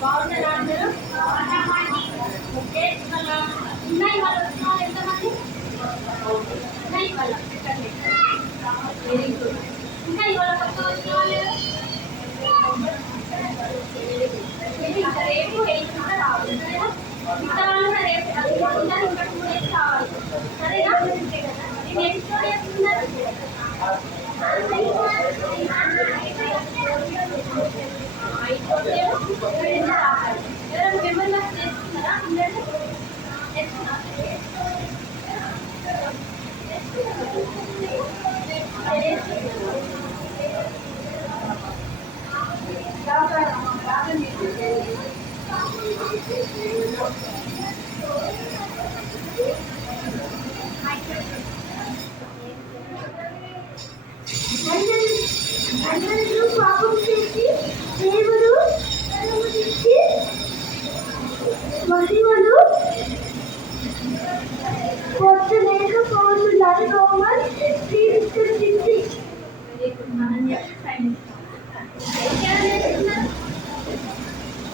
బాగుంటారా అందరూ? ఓకే, ఉన్నాయి వాళ్ళు వచ్చిన వాళ్ళు ఎంతమంది ఉన్నాయి? వాళ్ళ వెరీ గుడ్. ఇంకా ఇవాళ కొత్త వచ్చిన వాళ్ళు రేపు 8 కూడా రావాలి, సరేనా? మిగతా వాళ్ళు కూడా రేపు ఇంకా 2 డేస్ రావాలి, సరేనా? నెక్స్ట్ డోర్ చేస్తున్నారు ఎవరైనా మెంబర్గా చేస్తున్నారా? అందరూ అందరూ పాపం చేసి దేవుడు మహిమలు పొందలేకపోతున్నారు. రోమన్ 3:6.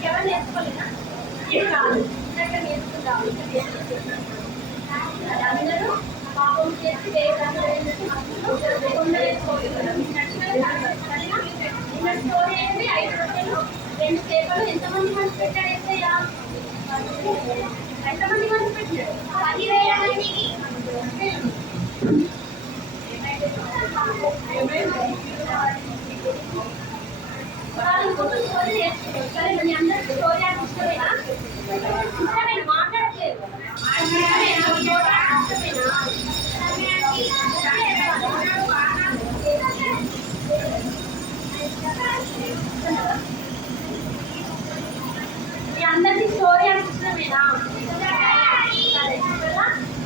ఎవరు నేర్చుకోలేదా? అందరూ పాపం చేసి స్టోరీ ఏంటి? 5 రొట్టెలు 2 చేపలు. ఎంతమంది మనసు పెట్టాడు? ఎంతమంది మనసు పెట్టాడు? 10,000 మందికి. స్టోరీ నేర్చుకుంటాం, సరే? మీ అందరికి స్టోరీ అంటే ఇష్టమేనా? ఇష్టమేనా? మాట్లాడట్లేదు. మీ అందరికి స్టోరీ అంటే ఇష్టమేనా? సరే,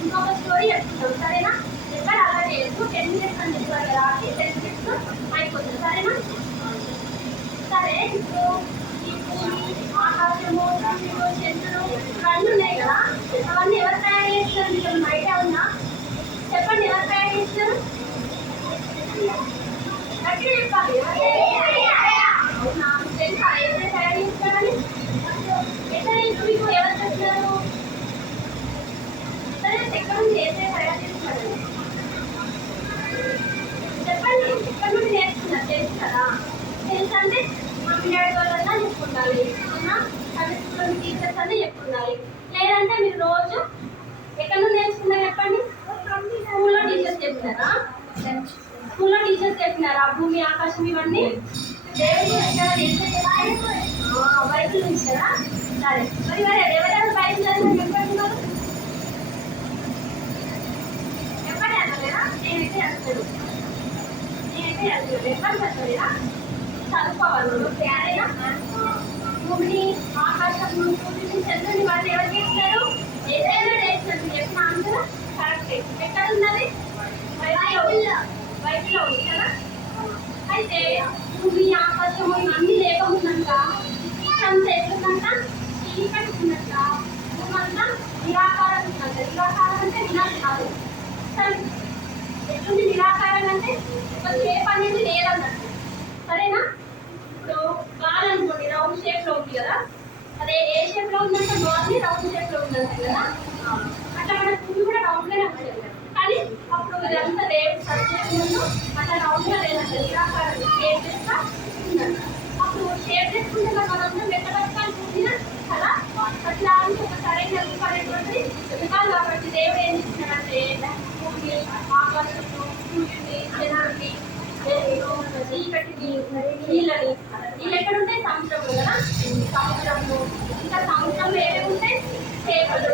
ఇంకొక స్టోరీ చెప్తున్నాం, సరేనా? ఎక్కడ అలా చేయొచ్చు. 10 minutes అని చెప్పారు కదా, 10 minutes అయిపోతుంది, సరేనా? సరే, ఇప్పుడు ఈ భూమి, ఆకాశము, సూర్యుడు, చంద్రుడు ఇవన్నీ ఉన్నాయి కదా, అవన్నీ ఎవరు తయారు చేస్తారు? మీకు ఐడియా ఉందా? చెప్పండి, ఎవరు తయారు చేస్తారు? గట్టిగా చెప్పాలి. అవునా? తెలుసా ఎవరు తయారు చేస్తారని? ఎక్కడ మీకు ఎవరు చెప్తున్నారు? సరే, ఎక్కడ నుంచి ఏదైతే తయారు చేస్తున్నారు చెప్పండి. ఎక్కడ నుండి నేర్చుకున్నారు? తెలుసు కదా? తెలుసు అంటే మమ్మీ డాడీ వాళ్ళన్నా చెప్పుకుండాలి, అవునా? స్కూల్లో టీచర్స్ అన్నీ చెప్పుకుండాలి. లేదంటే మీరు రోజు ఎక్కడ నుండి నేర్చుకున్నారు చెప్పండి? స్కూల్లో టీచర్స్ చెప్పినారా? స్కూల్లో టీచర్స్ చెప్పినారా? భూమి, ఆకాశం ఇవన్నీ దేవుడు బైబిల్ నుంచి కదా? సరే, మరి ఎవరెవరు బైబిల్ చదివి చెప్పంటున్నారు? చెప్పండి అనలేదా? నేనైతే చదువుతాను, ఎవరు చదవలేదా? చదువుకోవాలి. సరేనా? భూమిని, ఆకాశం, సూర్యుని, చంద్రుని వాళ్ళు ఎవరు చేస్తారు? ఏదైనా చేస్తారు. చెప్పిన ఆన్సర్ కరెక్ట్. ఎక్కడ ఉన్నది? బైబిల్లో ఉంది కదా? అయితే భూమి, ఆకాశము ఇవన్నీ లేకముందంట అంతా ఎట్లుందంట? చీకటి ఉందంట. భూమంతా నిరాకారం ఉందంట. నిరాకారం అంటే వినాలి కాదు, సరే? ఎట్లుంది నిరాకారం అంటే? ఒక షేప్ అనేది లేదన్నట్టు, సరేనా? ఇప్పుడు గాలి అనుకోండి, రౌండ్ షేప్ లో ఉంది కదా, అదే ఏ షేప్ లో ఉందంటే గాలి రౌండ్ షేప్ లో ఉందంట కదా. అట్లా మన భూమి కూడా రౌండ్ గానే ఉంటుంది కదా, కానీ అప్పుడు ఇదంతా రేపు సబ్జెక్టు అట్లా రౌండ్ గా లేదంట, నిరాకారం షేప్ చేస్తా ఉందంట. అప్పుడు షేప్ చేసుకుంటే మనందరం పెట్టబట్టాలి చూసినా కదా. అట్లా అంటే ఒక సరైన అనేటువంటిది విధాలు. కాబట్టి దేవుడు ఏం చేస్తున్నాడంటే భూమి, ఆకాశంలో, సూర్యుడిని, చంద్రుడిని, చీకటిని, నీళ్ళని. నీళ్ళు ఎక్కడ ఉంటాయి? సముద్రంలో కదా. సముద్రంలో ఇంకా సముద్రంలో ఏమేమి ఉంటాయి? చేపలు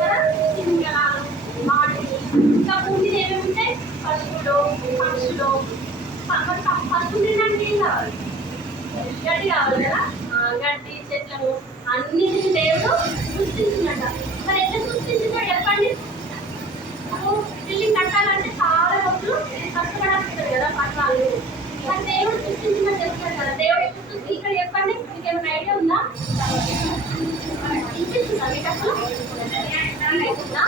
కదా, సింగళాలు, మాటిని. ఇంకా భూమిని ఏమేమి ఉంటాయి? పశువులు, పక్షులు. పశువులు తినడానికి ఏం కావాలి? గడ్డి కావాలి కదా. గడ్డి, చెట్లను అన్నిటిని దేవుడు సృష్టించినట్ట. మరి ఎట్లా సృష్టించిందో చెప్పండి. బిల్డింగ్ కట్టాలంటే చాలా రోజులు కష్టపడాల్సి ఉంటుంది కదా, పట్టాలు. కానీ దేవుడు సృష్టించినట్టు అర్థం అవుతుందా?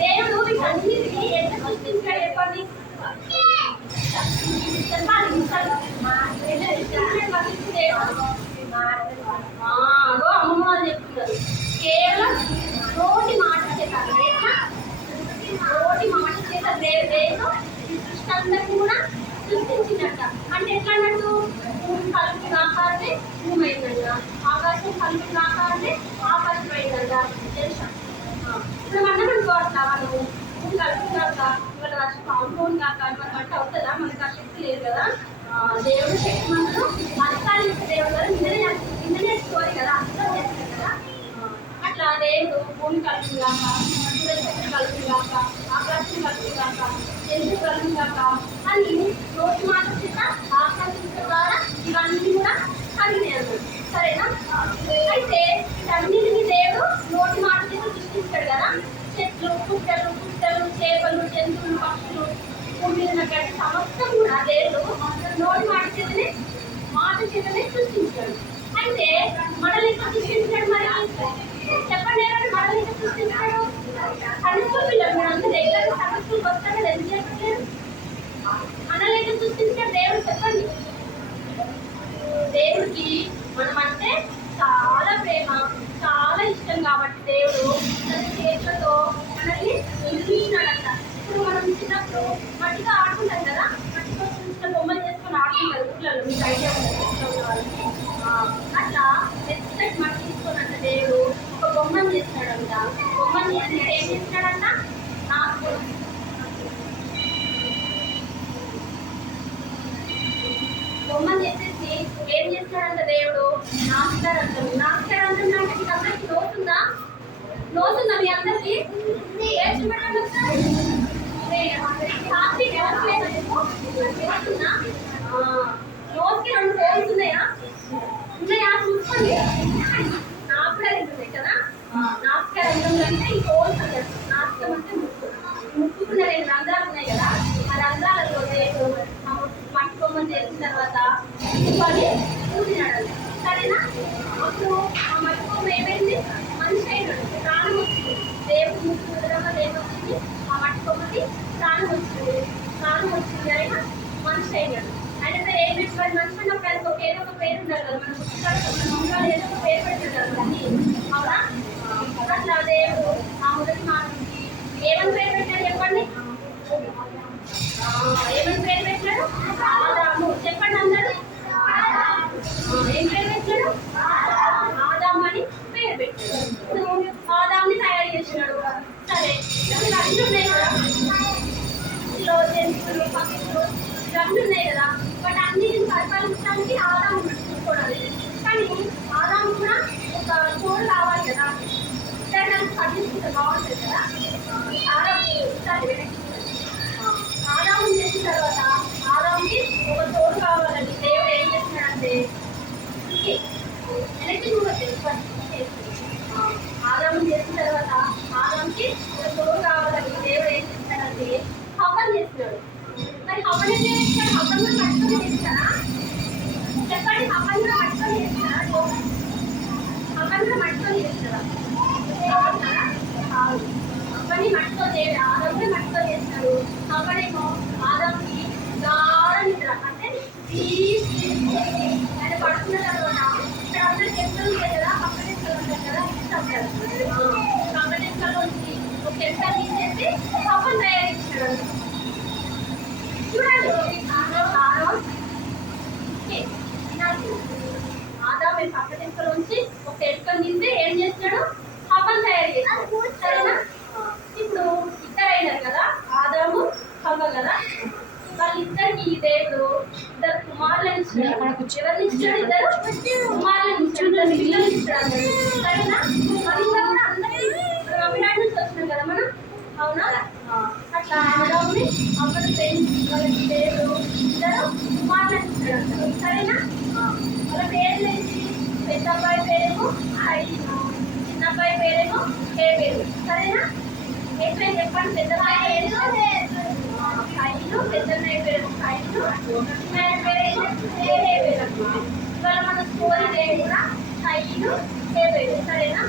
దేవుడు వీటన్నిటిని ఎంత సృష్టించాడు చెప్పండి. చెప్పాలి అగో అమ్మమ్మ వాళ్ళు చెప్తున్నారు. కేవలం నోటి మాట చేత నోటి మాట చేత దేవుడు ఈ సృష్టి అందరినీ కూడా సృష్టించినట్ట. అంటే ఎట్లా అన్నట్టు భూమి కలుపు ఆకారమే భూమి అయిందంట, ఆకాశం కలుపు ఆకారమే ఆకాశం అయిందంట. తెలుసా? ఇప్పుడు మనం అనుకోవట్లా వాళ్ళు భూమి కలుపుకున్నాక ఇవాళ వర్షం కాంపౌండ్ కాక మనం అంటే అవుతుందా? మనకు ఆ శక్తి లేదు కదా. దేవుడు శక్తి మనను అధికారి దేవుడు కదా, నిన్ననే స్టోరీ కదా, అర్థం చేస్తారు కదా. అట్లా దేవుడు భూమి కలుపుగాక, శక్తి కలుపుగాక, ఆకాశం కలుపుగాక, తెలుగు కలుపుగాక అని నోటి మాట చేత ఆకాశించ ద్వారా ఇవన్నీ కూడా కలిగినాయి అన్నమాట. సరేనా? అయితే వీటన్నిటిని దేవుడు నోటి మాట చేత సృష్టించాడు కదా. చెట్లు, పుట్టలు, చేపలు, జంతువులు, పక్షులు, భూమి మీద ఉన్నటువంటి సమస్తం కూడా దేవుడు నోటి మాట చేతనే సృష్టించాడు. అయితే మనల్ని ఎట్లా సృష్టించాడు మరి? చెప్పండి, మనల్ని ఎట్లా సృష్టించాడు? కనుక్కులు పిల్లలు మీరు అందరూ రెగ్యులర్గా సమస్యలకు వస్తారో ఎందుకు చెప్పట్లేదు? మనల్ని ఎట్లా సృష్టించాడు దేవుడు చెప్పండి. దేవుడికి మనం అంటే చాలా ప్రేమ, చాలా ఇష్టం కాబట్టి దేవుడు తన చేతులతో మనల్ని నిర్మించినాడంట. ఇప్పుడు మనం చిన్నప్పుడు మట్టితో ఆడుకుంటాం కదా, మట్టితో చిన్న బొమ్మలు చేసుకొని ఆడుకుంటారు ఊళ్ళలో, మీకు ఐడియా వాళ్ళకి. అట్లా మెత్తటి మట్టి తీసుకున్నంత దేవుడు ఒక బొమ్మను చేస్తాడంట. బొమ్మను చేసి ఏం చేస్తాడంట? నాకు బొమ్మను చేసేసి ఏం చేస్తాడంట దేవుడు? నాస్కారంతం. నాస్కారంతం అంటే మీకు అందరికి నోటుందా? నోటుందా మీ అందరికి? నోట్కి 2 హోల్స్ ఉన్నాయా? ఉన్నాయా? చూసుకోండి. నాకు కూడా 2 ఉన్నాయి కదా. నాస్కారంతం అంటే ఈ హోల్స్ అంటారు. నాస్కం అంటే ముక్కు. ముక్కుకున్న 2 రంధ్రాలు ఉన్నాయి కదా, ఆ రంధ్రాలలో దేవుడు మట్టి బొమ్మను చేసిన తర్వాత అది చూసినాడు. సరేనా? అప్పుడు ఆ మట్టి బొమ్మ ఏమైంది? మనిషి అయినాడు, ప్రాణం వచ్చింది. దేవుడు ముక్కు కుదరంగా దేవుడు ఆ మట్టి బొమ్మకి ప్రాణం వచ్చింది. ప్రాణం వచ్చింది అయినా మనిషి అయినాడు. ఆయన పేరు ఏం పెట్టాడు? మనిషి అన్నప్పుడు ఆయనకు ఏదో ఒక పేరు ఉండాలి కదా. మన పుస్తకాలు ఏదో ఒక పేరు పెట్టారు కదా, అవునా? అట్లా దేవుడు ఆ మొదటి మానవుడికి ఏమని పేరు పెట్టాడు చెప్పండి? ఏమని పేరు పెట్టాడు? ఆదాము. చెప్పండి అందరూ. ఏం పేరు పెట్టాడు? ఆదాము అని పేరు పెట్టాడు. ఆదాముని తయారు చేసినాడు. సరే, అన్నీ ఉన్నాయి కదా, జంతువులు, పక్షులు ఇవన్నీ ఉన్నాయి కదా. బట్ అన్నిటిని పరిపాలించడానికి ఆదాము చూసుకోవాలి. కానీ ఆదాము కూడా ఒక తోడు కావాలి కదా, ఇద్దరు పట్టించుకుంటే బాగుంటుంది కదా. చాలా ఆదాము చేసిన తర్వాత ఆదాముకి ఒక తోడు కావాలని దేవుడు ఏం చేస్తున్నాడంటే ఆదాము చేసిన తర్వాత ఆదాముకి ఒక తోడు కావాలని దేవుడు ఏం చేస్తున్నాడంటే హవ్వను చేస్తున్నాడు. మరి హవ్వను ఏం చేస్తాడు? హవ్వను కూడా పట్టుకొని చేస్తారా? చెప్పండి, హవ్వను కూడా పట్టుకొని చేస్తారా? హవ్వను కూడా పట్టుకొని చేస్తారా? హవ్వని మట్టితో ఆదాముని మట్టితో చేస్తాడు. హవ్వనేమో ఆదాముకి గాఢ నిద్ర అంటే ఆయన పడుకున్న తర్వాత ఇక్కడ అందరూ చెట్లు ఉంటాయి కదా, పక్కన చెట్లు ఉంటాయి కదా, ఇష్టపడతారు. పక్కన చెట్లలో నుంచి ఒక చెట్టు తీసేసి హవ్వను తయారించాడు. చూడండి, ఆదాము పక్క చెట్లోంచి ఒక ఎటుకను తీసి ఏం చేస్తాడు? హవ్వను తయారు చేస్తాడు. సరేనా? ఇప్పుడు ఇద్దరైనారు కదా, ఆదాము హవ్వ కదా. వాళ్ళిద్దరికి దేవుడు 2 కుమారులను ఇచ్చాడు. ఎవరిని ఇచ్చాడు? 2 కుమారులను ఇచ్చాడు, 2 పిల్లలు ఇచ్చాడు. సరేనా? వాళ్ళిద్దరు కూడా అందరికీ తమిళనాడు నుంచి వచ్చినాం కదా మనం, అవునా? అట్లా ఆదాముని హవ్వను పెంచి వాళ్ళకి దేవుడు 2 కుమారులను ఇచ్చాడు. సరేనా? వాళ్ళ పేర్లు ఏంటి? పెద్ద అబ్బాయి పేరేమో కయీను, చిన్న అబ్బాయి పేరేమో హేబెలు. సరేనా? ఎట్లా చెప్పండి? పెద్ద అబ్బాయి పేరు కయీను, పెద్ద అబ్బాయి పేరు కయీను, చిన్న పేరు హేబెలు. ఇవాళ మన స్టోరీ కూడా కయీను, హేబెలు. సరే. సరేనా?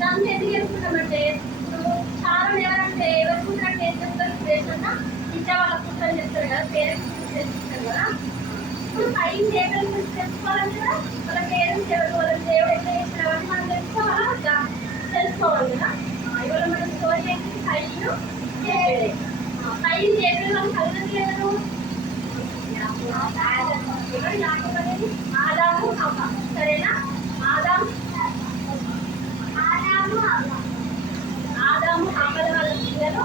దాన్ని ఎందుకు చెప్పుకుంటామంటే ఇప్పుడు చాలా ఎవరంటే ఎవరు కూతురంటే ఏం చెప్తారు సురేష్ ఇంట్లో వాళ్ళ కూతురు చెప్తారు కదా, పేరెంట్స్ గురించి తెలుసుకుంటారు కదా. ఇప్పుడు పైన దేవుడి గురించి తెలుసుకోవాలంటే కూడా వాళ్ళ పేరెంట్స్ ఎవరు, వాళ్ళ దేవుడు ఎట్లా చేస్తారు అవన్నీ మనం తెలుసుకోవాలా వద్దా? తెలుసుకోవాలి కదా. ఇవాళ మన స్టోరీ ఏంటి? పైన పైన దేవుడు మనం కలిసి ఎవరు? ఆదాము హవ్వ. సరేనా? ఆదాము హవ్వల వాళ్ళ పిల్లలు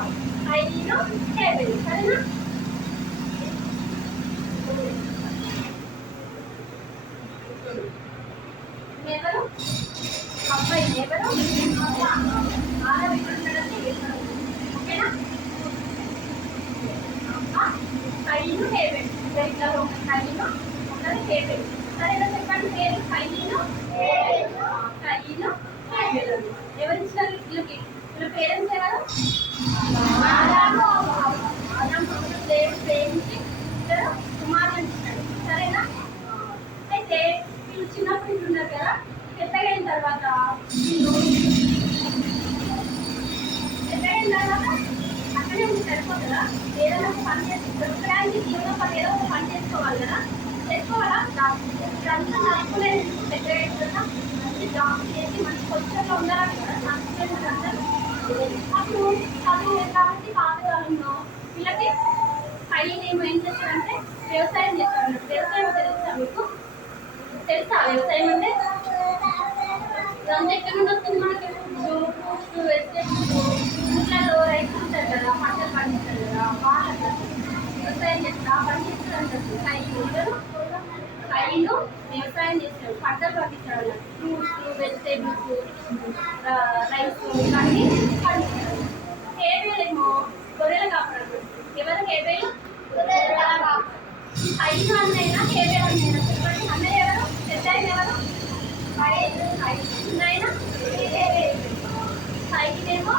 కయీను, హేబెలు. సరేనా? ఎవరు? అబ్బాయి ఎవరు? ఆదాము ఇక్కడ ఉన్నాడంటే ఓకేనా? కయీను, హేబెలు. ఇద్దరు కయీను, ఒకరు హేబెలు. సరేనా? చెప్పండి పేరు. కయీను, హేబెలు. ఎవరిచ్చారు వీళ్ళకి? వీళ్ళ పేరెంట్స్ ఎవరు? ఆదాము హవ్వ. ఆదాము హవ్వను దేవుడు ప్రేమించి ఇద్దరు కుమారులను ఇచ్చాడు. సరేనా? అయితే వీళ్ళు చిన్నప్పుడు ఉన్నారు కదా, పెద్దగైన తర్వాత అక్కడే ఉండి సరిపోతుందా? ఏదైనా ఒక పని చేసి బ్రతకడానికి జీవనం పని ఏదో ఒక పని చేసుకోవాలి కదా. చేసుకోవాలా? ఇదంతా నడుపులేదు. పెద్దగైన తర్వాత మంచి జాబ్ చేసి మంచి పొజిషన్లో ఉండాలని కదా నడుపులేదు. అప్పుడు చదువు కాబట్టి పాతకాలంలో వీళ్ళకి పైన ఏం చేస్తారంటే వ్యవసాయం చేస్తారు. వ్యవసాయం తెలుసా మీకు? తెలుసా వ్యవసాయం అంటే? దాని ఎక్కడ నుండి వస్తుంది మనకి? ఫ్రూట్స్, వెజిటేబుల్స్, ఊళ్ళలో రైతులు ఉంటారు కదా, పంటలు పండిస్తారు కదా, వాళ్ళ వ్యవసాయం చేస్తారు. పండిస్తారు కైలు వ్యవసాయం చేస్తారు, పంటలు పండిస్తారు. ఫ్రూట్స్, వెజిటేబుల్స్, రైస్ ఇవన్నీ పండిస్తారు. హేబెలేమో గొర్రెల కాపరు. ఎవరు హేబెలు? గొర్రెల కాపరు. కైలు అన్నైనా హేబెలు అన్నైనా చెప్పండి. అన్నయ్య ఎవరు? పెద్ద ఎవరు? చిన్నైనా కైలేమో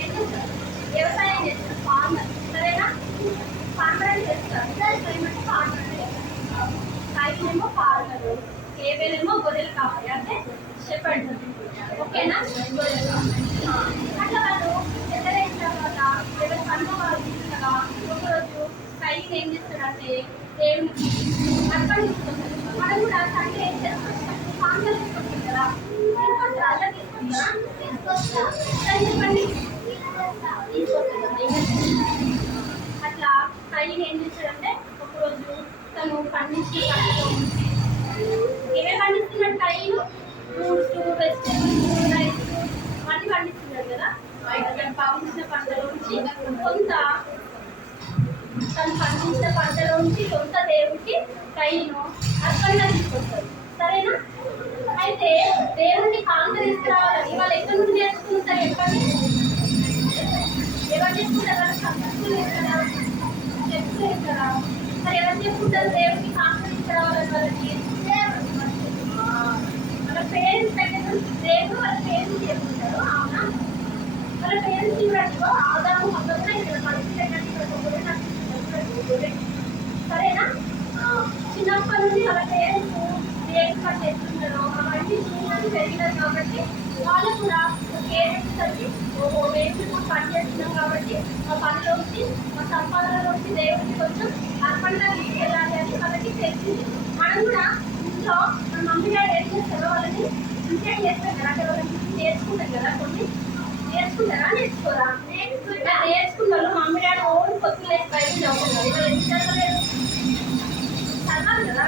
ఏం చేస్తారు? వ్యవసాయం చేస్తారు. ఫార్మర్. సరేనా? ఫార్మర్ అని చేస్తారు. ఫార్మర్ కైలేమో ఫార్మర్, హేబెలేమో గొర్రెల కాపరి అంటే షెపర్డ్. ఓకేనా? అట్లా వాళ్ళు ఎదురైన తర్వాత ఎవరి పనులు వాళ్ళు తీసుకురా ఒకరోజు కైలు ఏం చేస్తారంటే దేవునికి అర్పణిస్తుంటారు. మనం కూడా సండే ఏం చేసుకుంటాం? సాంగ్లు తీసుకుంటాం కదా, తీసుకొస్తారా? అలా తీసుకొస్తారా? చెప్పండి. అట్లా కైలు ఏం చేస్తారంటే ఒకరోజు తను పండించిన ఏమేమి పండిస్తున్నాడు కైలు? ఫ్రూట్స్, వెజిటేబుల్స్, రైస్ అన్నీ పండిస్తున్నాడు కదా. పండించిన పంటలోంచి కొంత తను పండించిన పంటలోంచి కొంత దేవుడికి కైను అర్పణగా తీసుకొస్తారు. సరేనా? అయితే దేవుడిని కాంత తీసుకురావాలని వాళ్ళు ఎక్కడి నుండి నేర్చుకుంటారు? చెప్పండి. ఎవరు చెప్పుకుంటారు? వాళ్ళ సంతకులు లేదు కదా, చెప్పులేదు కదా. మరి ఎవరు చెప్పుకుంటారు దేవుడికి కాంత తీసుకురావాలని? వాళ్ళకి వాళ్ళ పేరెంట్స్ దగ్గర దేవుడు వాళ్ళ పేరెంట్స్ చెప్పుకుంటారు. అవునా? వాళ్ళ పేరెంట్స్ చూడండి, ఆదాము హవ్వ కూడా ఇక్కడ పరిస్థితి. సరేనా? చిన్నప్పటి నుండి వాళ్ళ పేరెంట్స్ దేవుడు పట్ల ఎత్తుంటారు అవన్నీ చూసి పెరిగినారు కాబట్టి వాళ్ళు కూడా పేరెంట్స్ వచ్చి దేవుడికి పని చేస్తున్నాం కాబట్టి మా పనిలోంచి మా సంపాదనలోంచి దేవుడికి కొంచెం అర్పణగా తీసుకెళ్ళాలి అని వాళ్ళకి తెలిసింది. మనం కూడా ఇంట్లో మన మమ్మీ డాడీ ఏం చేస్తారో వాళ్ళని ఇంకేం చేస్తారు కదా, అంటే వాళ్ళని నేర్చుకుంటారు కదా. కొన్ని నేర్చుకుంటారా? నేర్చుకోరా? నేర్చుకున్నారు. మమ్మీ డాడీ ఓన్ కొత్త లేసి బయట చదువుతున్నారు. ఇవాళ ఎందుకు చదవలేదు? చదవాలి కదా.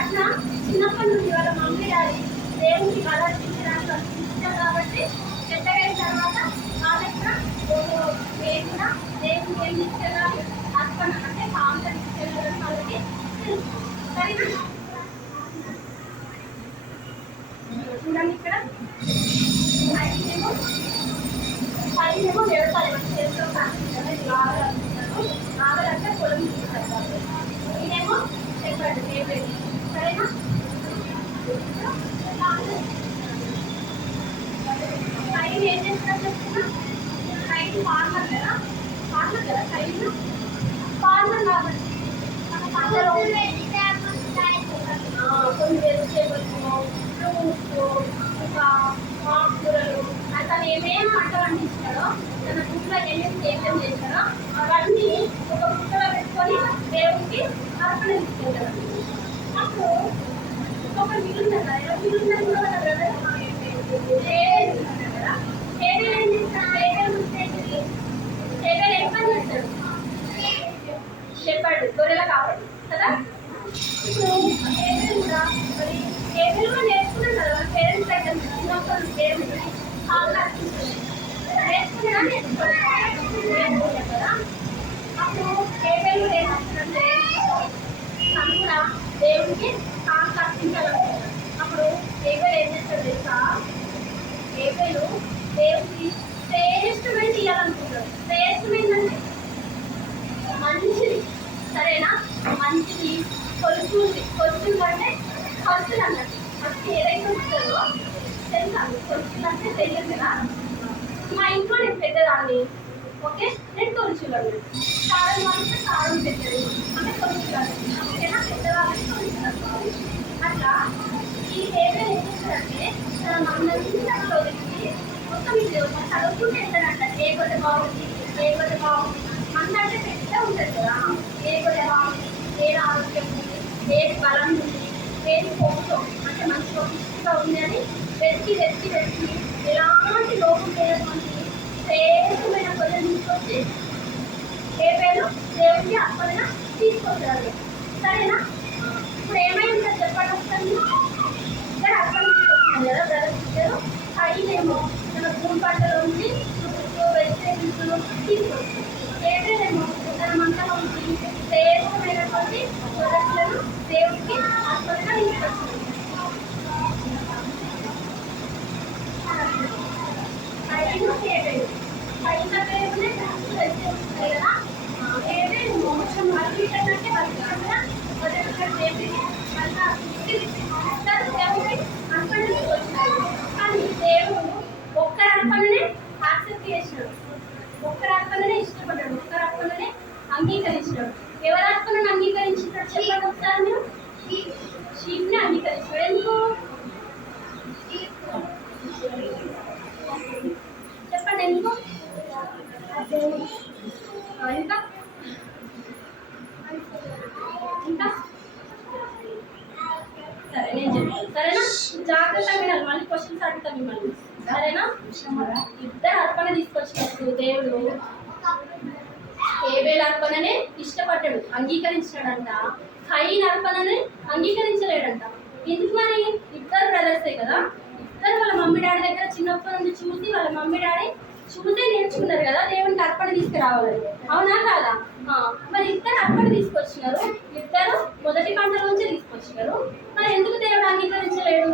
అట్లా చిన్నప్పటి నుండి వాళ్ళ మమ్మీ డాడీ దేవుడికి ప్రదర్శించడానికి ఇష్టం కాబట్టి పెద్దగైన తర్వాత వాళ్ళకి కూడా నేను కూడా దేవుడికి ఏం తీసుకెళ్ళాలి? అర్పణ అంటే కాంత తీసుకెళ్ళాలని వాళ్ళకి తెలుసు. సరేనా? చూడండి ఇక్కడ పైనేమో వ్యవసాయం అంటే చేస్తాం. నాగలంటే పొలం తీసుకెళ్తారు. ఇదేమో చెప్పండి హేబెలు. సరేనా? కైలు ఏం చేస్తారో చెప్తున్నా. కైలు ఫార్మర్ కదా, ఫార్మర్ కదా కైలు ఫార్మర్ కాబట్టి మన పంటలో కొన్ని వెజిటేబుల్స్ ఫ్రూట్స్ ఇంకా ఆకుకూరలు తను ఏమేమి పంట పండించాడో తన గుట్లో ఏమేమి సేద్యం చేశాడో అవన్నీ ఒక బుట్టలో పెట్టుకొని దేవుడికి అర్పణ తీసుకెళ్తాడు. అప్పుడు ఒక మిగులుతుంది కదా, ఎవరు మిగులుతుంది కూడా కదా బ్రదర్, కదా. హేబెల్ ఏం చేస్తాడు? హేబెల్ ఏం పని చేస్తాడు? షెపర్డ్, గొర్రెల కాపరి కదా. ఇప్పుడు హేబెల్ కూడా మరి హేబెల్ కూడా నేర్చుకున్నాడు కదా వాళ్ళ పేరెంట్స్ దగ్గర నుంచి, చిన్నప్పుడు దేవుడిని కాళ్ళు అర్పించాడు, నేర్చుకున్నాడా నేర్చుకోలేదు కదా. అప్పుడు హేబెల్ కూడా ఏమవుతుందంటే తను కూడా దేవుడికి కాళ్ళు అర్పించాలనుకుంటాడు. అప్పుడు హేబెల్ ఏం చేస్తాడు తెలుసా? హేబెలు దేవుడికి శ్రేష్టమైనది ఇవ్వాలనుకుంటాడు. శ్రేష్టమైందంటే మంచిది, సరేనా? మంచిది కొలుచుంది. కొలుచుంది అంటే ఖర్చులు అన్నట్టు. ఫస్ట్ ఏదైతే ఉంటుందో తెలుసా? కొలుచులు అంటే తెలియదు కదా. మా ఇంట్లో నేను పెద్దదాన్ని, ఓకే, నేను కొలుచులు అన్నట్టు. కారం వాళ్ళకి కారం పెద్దది అంటే కొలుచులు అన్నట్టు, ఓకేనా? పెద్దవాళ్ళకి కొలుచులు అనుకోవాలి. అట్లా ఈ హేబెల్ ఏం చేస్తాడంటే తన మందంతా వదిలించి మొత్తం ఇది చదువుకుంటే వెళ్తాడంట. ఏ గొడవ బాగుంది, ఏ గొడవ బాగుంది, మంద అంటే పెద్ద ఉంటుంది కదా. ఏ గొడవ బాగుంది, ఏది ఆరోగ్యం ఉంది, ఏది బలం ఉంది, ఏది పొక్కుతో అంటే మంచిగా పుష్టిగా ఉంది అని వెతికి వెతికి వెతికి ఎలాంటి లోపం లేనటువంటి శ్రేష్టమైన గొర్రెలు తీసుకొచ్చి హేబెలు దేవుడికి అర్పణ తీసుకొచ్చారు, సరేనా? ఇప్పుడు ఏమైందో చెప్పండి ఒకసారి. ఇక్కడ అర్పణ తీసుకొచ్చినారు కదా బ్రదర్స్ ఇద్దరు. కైలేమో తన భూమి పంటలో ఉంచి ఫ్రూట్స్ వెజిటేబుల్స్ తీసుకొచ్చారు. హేబెలేమో తన మంటలో ఉంచి శ్రేష్టమైనటువంటి గొర్రెలను దేవుడికి అర్పణగా తీసుకొచ్చారు. కైను హేబెలు, కైన పేరునే వెజిటేబుల్స్ కదా. హేబెలు కొంచెం బలిపీఠంటే బలిపీఠంగా మొదటి దేవుడికి మళ్ళా దేవుడికి అర్పణ తీసుకొచ్చినారు. కానీ దేవుడు ఒక్కరి అర్పణనే యాక్సెప్ట్ చేసినాడు, ఒక్కరి అర్పణనే ఇష్టపడ్డాడు, ఒక్కరి అర్పణనే అంగీకరించినాడు. ఎవరి అర్పణను అంగీకరించినాడు చెప్పండి ఒకసారి మీరు? షీప్ని అంగీకరించాడు. ఎందుకు చెప్పండి ఎందుకు? ఇంకా ఇంకా సరే నేను చెప్తాను, సరేనా? జాగ్రత్తగా వినాలి, మళ్ళీ క్వశ్చన్స్ అడుగుతాను మిమ్మల్ని, సరేనా? ఇద్దరు అర్పణ తీసుకొచ్చినప్పుడు దేవుడు హేబెల్ అర్పణనే ఇష్టపడ్డాడు, అంగీకరించాడంట. కయీన్ అర్పణనే అంగీకరించలేడంట. ఎందుకు మరి? ఇద్దరు బ్రదర్సే కదా. ఇద్దరు వాళ్ళ మమ్మీ డాడీ దగ్గర చిన్నప్పటి నుండి చూసి వాళ్ళ మమ్మీ డాడీ చూసే నేర్చుకున్నారు కదా దేవునికి అర్పణ తీసుకురావాలని, అవునా కాదా? మరి ఇద్దరు అర్పణ తీసుకొచ్చినారు, ఇద్దరు మొదటి పంటలోంచి తీసుకొచ్చినారు. మరి ఎందుకు దేవుడు అంగీకరించలేడు?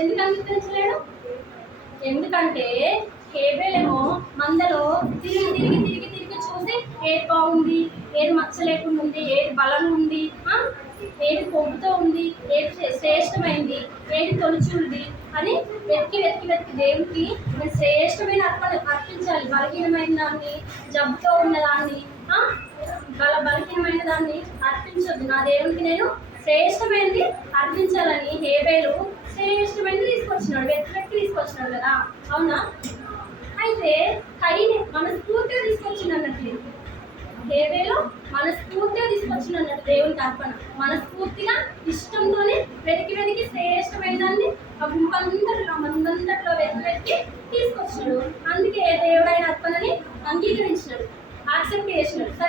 ఎందుకు అంగీకరించలేడు? ఎందుకంటే హేబెలేమో మందలో తిరిగి తిరిగి తిరిగి తిరిగి చూసి ఏది బాగుంది, ఏది మచ్చ లేకుండా ఉంది, ఏది బలం ఉంది, ఏది కొవ్వుతో ఉంది, ఏది శ్రేష్టమైంది, ఏది తొలుచుంది అని వెతికి వెతికి వెతికి దేవుడికి నేను శ్రేష్టమైన అర్పించాలి. బలహీనమైన దాన్ని, జబ్బుతో ఉన్నదాన్ని, బలహీనమైన దాన్ని అర్పించొద్దు. నా దేవుడికి నేను శ్రేష్టమైనది అర్పించాలని హేబెలు శ్రేష్టమైనది తీసుకొచ్చినాడు, వెతికి తీసుకొచ్చినాడు కదా, అవునా? అయితే కయీన్ మనస్ఫూర్తిగా తీసుకొచ్చింది అన్నట్లు. హేబెలు మనస్ఫూర్తిగా తీసుకొచ్చింది అన్నట్టు దేవునికి అర్పణ. మనస్ఫూర్తిగా ఇష్టంతోనే వెతికి వెతికి శ్రేష్టమైన దాన్ని ఆ గుంపంతట్లో మందంతట్లో వెతికి వెతికి తీసుకొచ్చినాడు. అందుకే దేవుడైన అర్పణని అంగీకరించినాడు, యాక్సెప్ట్ చేసినాడు, సరే.